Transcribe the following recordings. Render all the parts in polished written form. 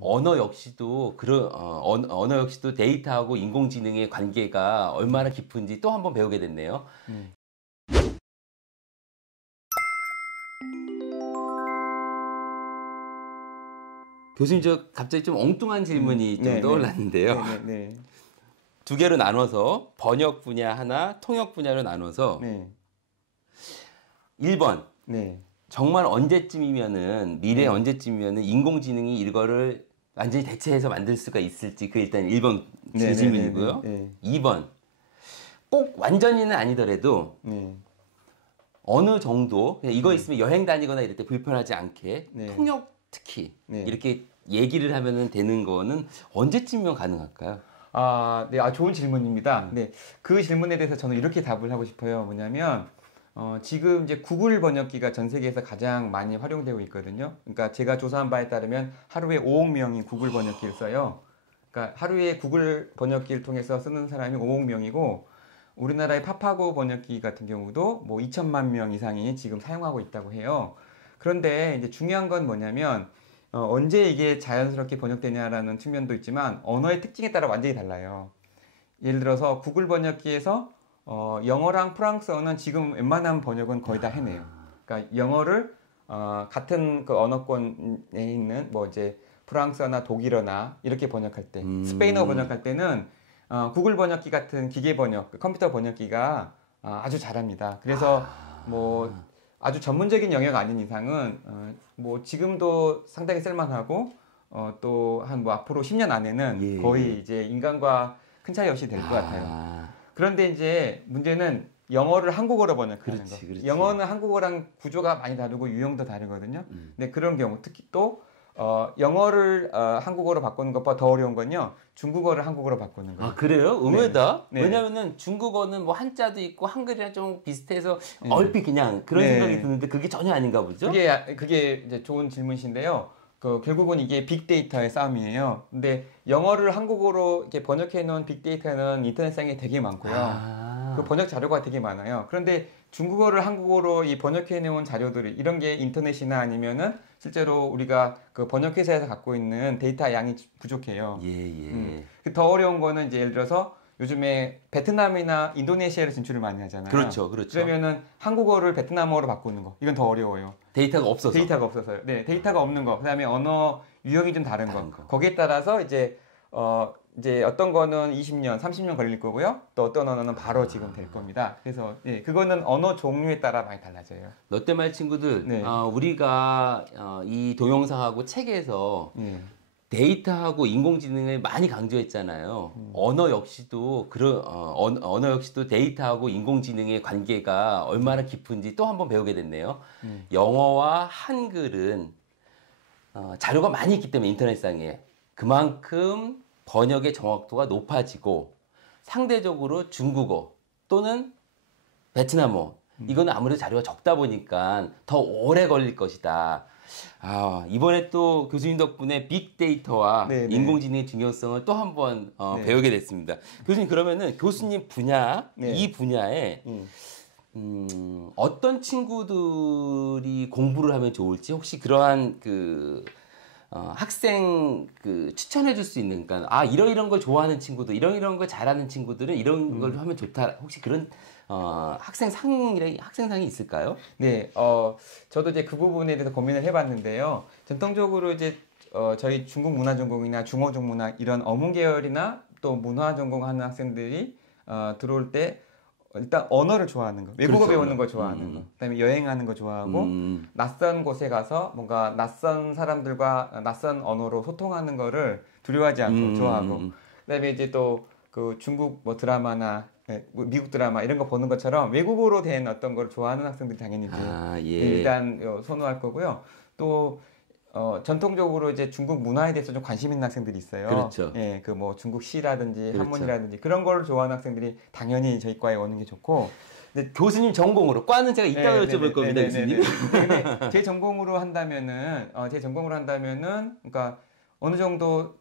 언어 역시도 언어 역시도 데이터하고 인공지능의 관계가 얼마나 깊은지 또 한 번 배우게 됐네요. 교수님, 저 갑자기 좀 엉뚱한 질문이 좀 떠올랐는데요. 네. 두 개로 나눠서 번역 분야 하나, 통역 분야로 나눠서 1번. 정말 언제쯤이면은 미래 언제쯤이면은 인공지능이 이거를 완전히 대체해서 만들 수가 있을지, 그 일단 1번 질문이고요. 2번. 꼭 완전히는 아니더라도 어느 정도 이거 있으면 여행 다니거나 이럴 때 불편하지 않게 통역 특히 이렇게 얘기를 하면은 되는 거는 언제쯤이면 가능할까요? 좋은 질문입니다. 그 질문에 대해서 저는 이렇게 답을 하고 싶어요. 뭐냐면 지금 이제 구글 번역기가 전 세계에서 가장 많이 활용되고 있거든요. 그러니까 제가 조사한 바에 따르면 하루에 5억 명이 구글 번역기를 써요. 그러니까 하루에 구글 번역기를 통해서 쓰는 사람이 5억 명이고, 우리나라의 파파고 번역기 같은 경우도 뭐 2천만 명 이상이 지금 사용하고 있다고 해요. 그런데 이제 중요한 건 뭐냐면 언제 이게 자연스럽게 번역되냐라는 측면도 있지만 언어의 특징에 따라 완전히 달라요. 예를 들어서 구글 번역기에서 영어랑 프랑스어는 지금 웬만한 번역은 거의 다 해내요. 그러니까 영어를 같은 그 언어권에 있는 뭐 이제 프랑스어나 독일어나 이렇게 번역할 때, 스페인어 번역할 때는 구글 번역기 같은 기계 번역, 컴퓨터 번역기가 아주 잘합니다. 그래서 뭐 아주 전문적인 영역 아닌 이상은 뭐 지금도 상당히 쓸만하고 또 한 뭐 앞으로 10년 안에는 거의 이제 인간과 큰 차이 없이 될 것 같아요. 그런데 이제 문제는 영어를 한국어로 번역하는 거. 그렇지. 영어는 한국어랑 구조가 많이 다르고 유형도 다르거든요. 근데 그런 경우 특히 또 영어를 한국어로 바꾸는 것보다 더 어려운 건요, 중국어를 한국어로 바꾸는 거예요. 아, 그래요? 의외다. 왜냐면은 중국어는 뭐 한자도 있고 한글이랑 좀 비슷해서 얼핏 그냥 그런 생각이 드는데 그게 전혀 아닌가 보죠? 그게 이제 좋은 질문이신데요. 결국은 이게 빅데이터의 싸움이에요. 근데 영어를 한국어로 이렇게 번역해 놓은 빅데이터는 인터넷상에 되게 많고요. 그 번역 자료가 되게 많아요. 그런데 중국어를 한국어로 이 번역해 놓은 자료들이, 이런 게 인터넷이나 아니면은 실제로 우리가 그 번역회사에서 갖고 있는 데이터 양이 부족해요. 더 어려운 거는 이제 예를 들어서 요즘에 베트남이나 인도네시아로 진출을 많이 하잖아요. 그렇죠. 그러면은 한국어를 베트남어로 바꾸는 거, 이건 더 어려워요. 데이터가 없어서요. 데이터가 없는 거. 그다음에 언어 유형이 좀 다른 거. 거기에 따라서 이제 어떤 거는 20년, 30년 걸릴 거고요. 또 어떤 언어는 바로 지금 될 겁니다. 그래서 그거는 언어 종류에 따라 많이 달라져요. 롯데말 친구들, 우리가 이 동영상하고 책에서 데이터하고 인공지능을 많이 강조했잖아요. 언어 역시도 언어 역시도 데이터하고 인공지능의 관계가 얼마나 깊은지 또 한 번 배우게 됐네요. 영어와 한글은 자료가 많이 있기 때문에 인터넷상에 그만큼 번역의 정확도가 높아지고, 상대적으로 중국어 또는 베트남어, 이거는 아무래도 자료가 적다 보니까 더 오래 걸릴 것이다. 이번에 또 교수님 덕분에 빅데이터와 인공지능의 중요성을 또 한 번 배우게 됐습니다. 교수님, 그러면은 교수님 분야, 이 분야에 어떤 친구들이 공부를 하면 좋을지, 혹시 그러한 학생 추천해 줄 수 있는, 그러니까 이런 걸 좋아하는 친구들, 이런 걸 잘하는 친구들은 이런 걸 하면 좋다. 혹시 그런 학생상이 있을까요? 저도 이제 그 부분에 대해서 고민을 해봤는데요. 전통적으로 이제 저희 중국 문화 전공이나 중어종 문화, 이런 어문 계열이나 또 문화 전공하는 학생들이 들어올 때 일단 언어를 좋아하는 거, 외국어 배우는 거 좋아하는 거, 그다음에 여행하는 거 좋아하고, 낯선 곳에 가서 뭔가 낯선 사람들과 낯선 언어로 소통하는 거를 두려워하지 않고 좋아하고, 그다음에 이제 또 그 중국 뭐 드라마나 미국 드라마 이런 거 보는 것처럼 외국어로 된 어떤 걸 좋아하는 학생들이 당연히 일단 선호할 거고요. 또 전통적으로 이제 중국 문화에 대해서 좀 관심 있는 학생들이 있어요. 그렇죠. 그 뭐 중국 시라든지 한문이라든지 그런 걸 좋아하는 학생들이 당연히 저희 과에 오는 게 좋고. 근데 교수님 전공으로, 과는 제가 이따가 여쭤볼 겁니다, 교수님. 근데 제 전공으로 한다면은, 그러니까 어느 정도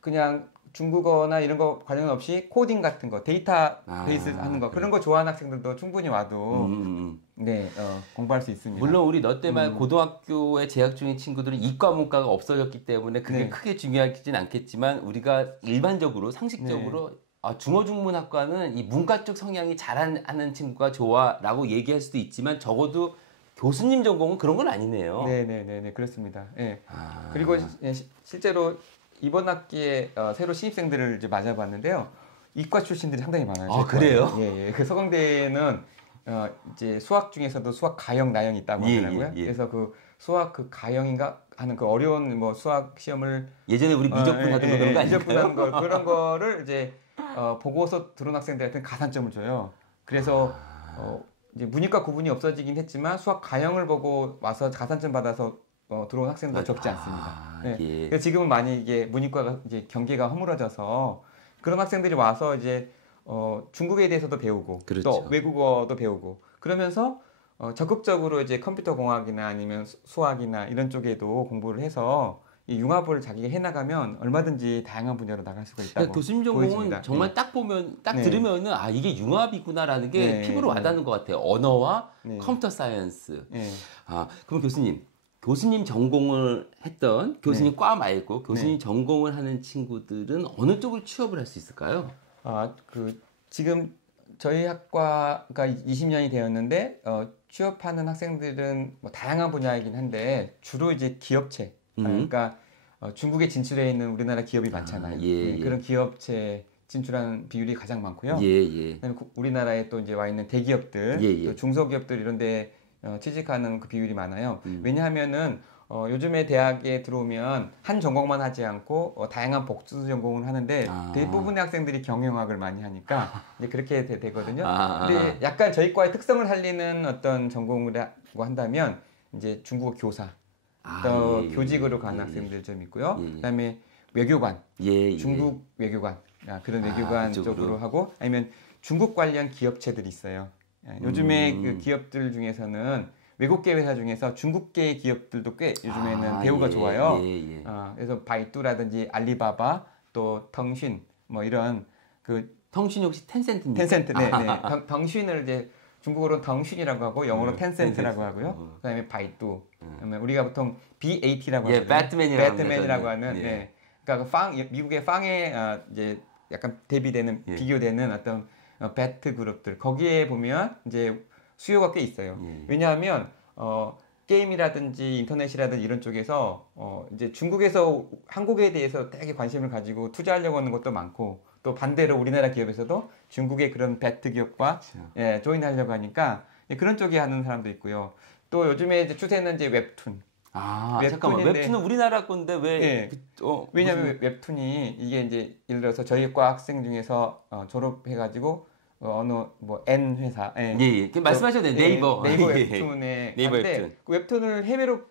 그냥 중국어나 이런 거 관련 없이 코딩 같은 거, 데이터베이스 하는 거 그런 거 좋아하는 학생들도 충분히 와도 네 공부할 수 있습니다. 물론 우리 너 때만 고등학교에 재학 중인 친구들은 이과 문과가 없어졌기 때문에 그게 네. 크게 중요하진 않겠지만 우리가 일반적으로 상식적으로 중어중문학과는 이 문과 쪽 성향이 잘하는 친구가 좋아라고 얘기할 수도 있지만 적어도 교수님 전공은 그런 건 아니네요. 네네네 그렇습니다. 예. 그리고 실제로 이번 학기에 새로 신입생들을 이제 맞아봤는데요. 이과 출신들이 상당히 많아요. 아 그래요? 예. 그 서강대는 이제 수학 중에서도 수학 가형, 나형이 있다고 하더라고요. 그래서 그 수학 그 가형인가 하는 그 어려운 뭐 수학 시험을 예전에 우리 미적분 하던 거 그런 거 아닌가요? 미적분 하는 거 그런 거를 이제 보고서 들어온 학생들한테 가산점을 줘요. 그래서 이제 문이과 구분이 없어지긴 했지만 수학 가형을 보고 와서 가산점 받아서 들어온 학생도 적지 않습니다. 네. 예. 그래서 지금은 많이 이게 문이과가 이제 경계가 허물어져서 그런 학생들이 와서 이제 중국에 대해서도 배우고 그렇죠. 또 외국어도 배우고 그러면서 적극적으로 이제 컴퓨터 공학이나 아니면 수학이나 이런 쪽에도 공부를 해서 이 융합을 자기가 해나가면 얼마든지 다양한 분야로 나갈 수가 있다고 그러니까 교수님 전공은 보여집니다. 정말 네. 딱 보면 딱 네. 들으면은 이게 융합이구나라는 게 네. 피부로 와닿는 것 같아요. 언어와 네. 컴퓨터 사이언스. 네. 그럼 교수님 전공을 했던 교수님 과 말고 교수님 전공을 하는 친구들은 어느 쪽을 취업을 할 수 있을까요? 지금 저희 학과가 20년이 되었는데 취업하는 학생들은 뭐 다양한 분야이긴 한데 주로 이제 기업체 그러니까 중국에 진출해 있는 우리나라 기업이 많잖아요. 그런 기업체 진출하는 비율이 가장 많고요. 그다음에 우리나라에 또 이제 와 있는 대기업들, 또 중소기업들 이런데 취직하는 그 비율이 많아요. 왜냐하면은 요즘에 대학에 들어오면 한 전공만 하지 않고 다양한 복수 전공을 하는데 대부분의 학생들이 경영학을 많이 하니까 이제 그렇게 되거든요. 근데 약간 저희 과의 특성을 살리는 어떤 전공이라고 한다면 이제 중국어 교사, 또 교직으로 가는 학생들 좀 있고요. 그다음에 외교관, 중국 외교관 그런 외교관 쪽으로 하고 아니면 중국 관련 기업체들이 있어요. 요즘에 그 기업들 중에서는 외국계 회사 중에서 중국계 기업들도 꽤 요즘에는 대우가 좋아요. 그래서 바이두라든지 알리바바 또 腾讯 뭐 이런 그 腾讯혹시 텐센트입니까? 텐센트, 네. 腾讯을 이제 중국어로 腾讯이라고 하고 영어로 텐센트라고 하고요. 그다음에 바이두, 그다음에 우리가 보통 BAT라고 하죠. 배트맨이라고 하는, 그러니까 미국의 빵에 이제 약간 대비되는 비교되는 어떤 배트 그룹들 거기에 보면 이제 수요가 꽤 있어요. 왜냐하면 게임이라든지 인터넷이라든지 이런 쪽에서 이제 중국에서 한국에 대해서 되게 관심을 가지고 투자하려고 하는 것도 많고 또 반대로 우리나라 기업에서도 중국의 그런 배트 기업과 조인하려고 하니까 그런 쪽에 하는 사람도 있고요. 또 요즘에 이제 추세는 이제 웹툰. 잠깐만 웹툰은 우리나라 건데 왜? 왜냐하면 웹툰이 이게 이제 예를 들어서 저희 과 학생 중에서 졸업해가지고 어느 뭐 N 회사, 말씀하셔도 돼요. 네이버 웹툰에 네이버 한데 웹툰. 그 웹툰을 해외로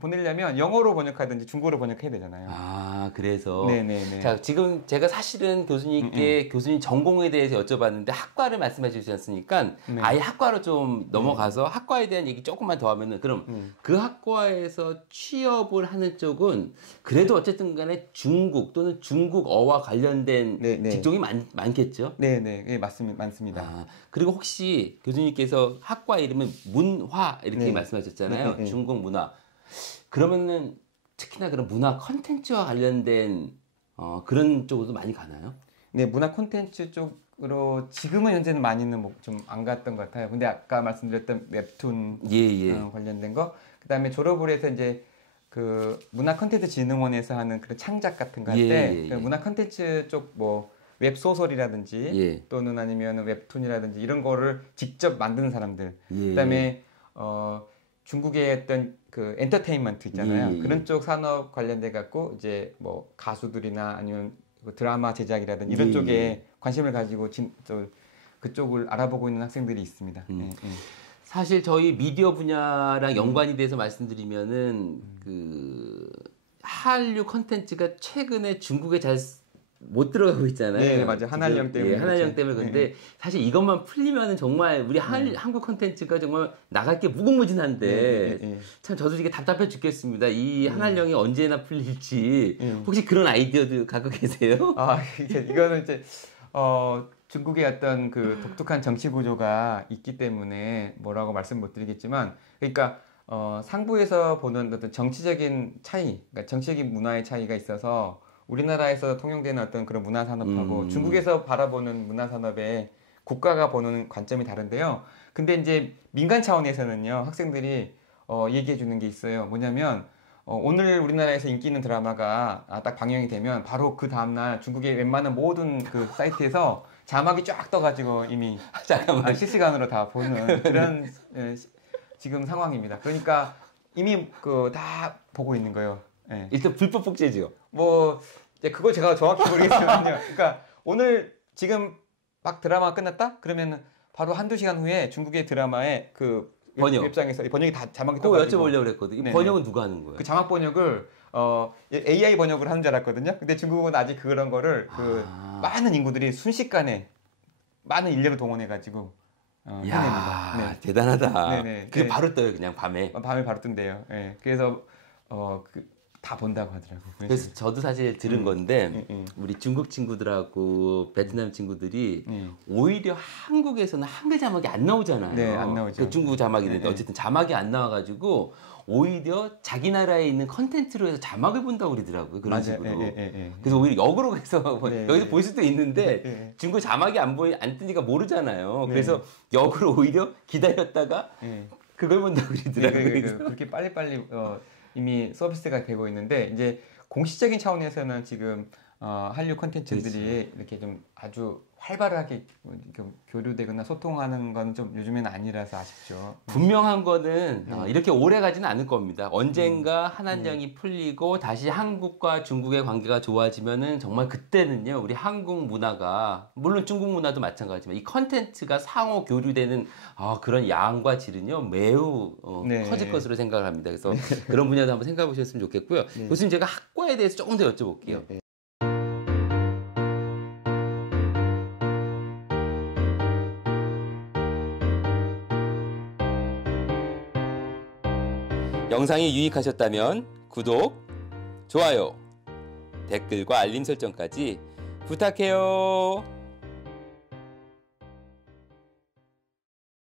보내려면 영어로 번역하든지 중국어로 번역해야 되잖아요. 그래서 네네네. 자 지금 제가 사실은 교수님께 교수님 전공에 대해서 여쭤봤는데 학과를 말씀해 주시지 않습니까? 아예 학과로 좀 넘어가서 학과에 대한 얘기 조금만 더 하면은 그럼 그 학과에서 취업을 하는 쪽은 그래도 어쨌든 간에 중국 또는 중국어와 관련된 직종이 많겠죠? 네네. 많습니다. 그리고 혹시 교수님께서 학과 이름은 문화 이렇게 말씀하셨잖아요. 중국 문화. 그러면은 특히나 그런 문화 컨텐츠와 관련된 그런 쪽으로도 많이 가나요? 네, 문화 콘텐츠 쪽으로 지금은 현재는 많이는 좀 안 갔던 것 같아요. 근데 아까 말씀드렸던 웹툰 관련된 거, 그다음에 졸업을 해서 이제 그 문화 콘텐츠 진흥원에서 하는 그런 창작 같은 거 할 때 문화 콘텐츠 쪽 뭐 웹소설이라든지 또는 아니면 웹툰이라든지 이런 거를 직접 만드는 사람들, 그다음에 중국의 어떤 그 엔터테인먼트 있잖아요. 그런 쪽 산업 관련돼 갖고 이제 뭐 가수들이나 아니면 드라마 제작이라든지 이런 쪽에 관심을 가지고 그쪽을 알아보고 있는 학생들이 있습니다. 사실 저희 미디어 분야랑 연관이 돼서 말씀드리면은 그 한류 컨텐츠가 최근에 중국에 잘 못 들어가고 있잖아요. 네, 맞아요. 한한령 때문에. 예, 한한령 때문에. 근데 사실 이것만 풀리면은 정말 우리 한국 콘텐츠가 정말 나갈 게 무궁무진한데 참 저도 이게 답답해 죽겠습니다. 이 한한령이 언제나 풀릴지 혹시 그런 아이디어도 갖고 계세요? 아, 이거는 이제 중국의 어떤 그 독특한 정치 구조가 있기 때문에 뭐라고 말씀 못 드리겠지만, 그러니까 상부에서 보는 어떤 정치적인 차이, 그러니까 정치적인 문화의 차이가 있어서 우리나라에서 통용되는 어떤 그런 문화 산업하고 중국에서 바라보는 문화 산업의 국가가 보는 관점이 다른데요. 근데 이제 민간 차원에서는요, 학생들이 얘기해 주는 게 있어요. 뭐냐면 오늘 우리나라에서 인기 있는 드라마가 딱 방영이 되면 바로 그 다음날 중국의 웬만한 모든 그 사이트에서 자막이 쫙 떠가지고 이미 잠깐만. 실시간으로 다 보는 그런 지금 상황입니다. 그러니까 이미 다 보고 있는 거예요. 예. 일단 불법 복제죠. 뭐 이제 그걸 제가 정확히 모르겠지만요. 그러니까 오늘 지금 막 드라마가 끝났다? 그러면 바로 한두 시간 후에 중국의 드라마의 그 번역. 웹상에서 번역이 다 자막이 그거 떠가지고 여쭤보려고 그랬거든요. 네네. 번역은 누가 하는 거예요? 그 자막 번역을 AI 번역을 하는 줄 알았거든요. 근데 중국은 아직 그런 거를 많은 인구들이 순식간에 많은 인력을 동원해가지고 해냅니다. 야, 대단하다. 네네. 그게 네. 바로 떠요, 그냥 밤에. 밤에 바로 뜬대요. 네. 그래서 다 본다고 하더라고요. 그래서 저도 사실 들은 건데 우리 중국 친구들하고 베트남 친구들이 오히려 한국에서는 한글 자막이 안 나오잖아요. 네, 안 나오죠. 그 중국 자막인데 어쨌든 자막이 안 나와가지고 오히려 자기 나라에 있는 컨텐츠로 해서 자막을 본다고 그러더라고요. 그런 맞아요. 식으로. 예. 그래서 오히려 역으로 해서 네. 여기서 볼 수도 있는데 중국 자막이 안 뜨니까 모르잖아요. 그래서 역으로 오히려 기다렸다가 그걸 본다고 그러더라고요. 그렇게 빨리빨리 이미 서비스가 되고 있는데 이제 공식적인 차원에서는 지금 한류 콘텐츠들이 이렇게 좀 아주 활발하게 교류되거나 소통하는 건 좀 요즘에는 아니라서 아쉽죠. 분명한 거는 이렇게 오래 가지는 않을 겁니다. 언젠가 한한령이 풀리고 다시 한국과 중국의 관계가 좋아지면은 정말 그때는요 우리 한국 문화가 물론 중국 문화도 마찬가지지만 이 컨텐츠가 상호 교류되는 그런 양과 질은요 매우 커질 것으로 생각을 합니다. 그래서 그런 분야도 한번 생각해 보셨으면 좋겠고요. 교수님 제가 학과에 대해서 조금 더 여쭤볼게요. 영상이 유익하셨다면 구독, 좋아요, 댓글과 알림 설정까지 부탁해요.